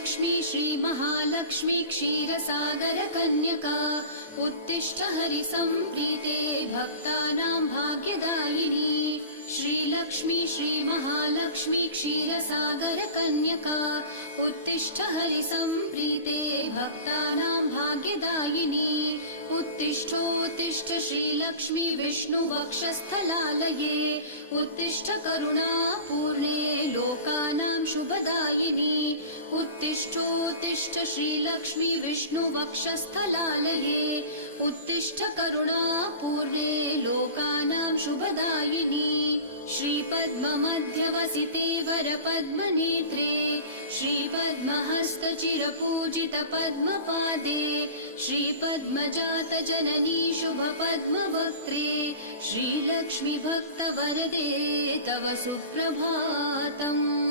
श्रीलक्ष्मी श्रीमहालक्ष्मी क्षीरसागरकन्यका उत्तिष्ठ हरिसम्प्रीते भक्तानां भाग्यदायिनी। श्रीलक्ष्मी श्रीमहालक्ष्मी क्षीरसागरकन्यका उत्तिष्ठ हरिसम्प्रीते भक्तानां भाग्यदायिनी। उत्तिष्ठोत्तिष्ठ श्रीलक्ष्मी विष्णुवक्षस्थलालये उत्तिष्ठ करुणापूर्णे लोकानां शुभदायिनी। उत्तिष्ठोत्तिष्ठ श्रीलक्ष्मी विष्णुवक्षस्थलालये उत्तिष्ठ करुणापूर्णे लोकानां शुभदायिनी। श्रीपद्ममध्यवसिते वरपद्मनेत्रे श्रीपद्महस्तचिरपूजितपद्मपादे श्रीपद्मजातजननी शुभपद्मवक्त्रे श्रीलक्ष्मी भक्तवरदे तव सुप्रभातम्।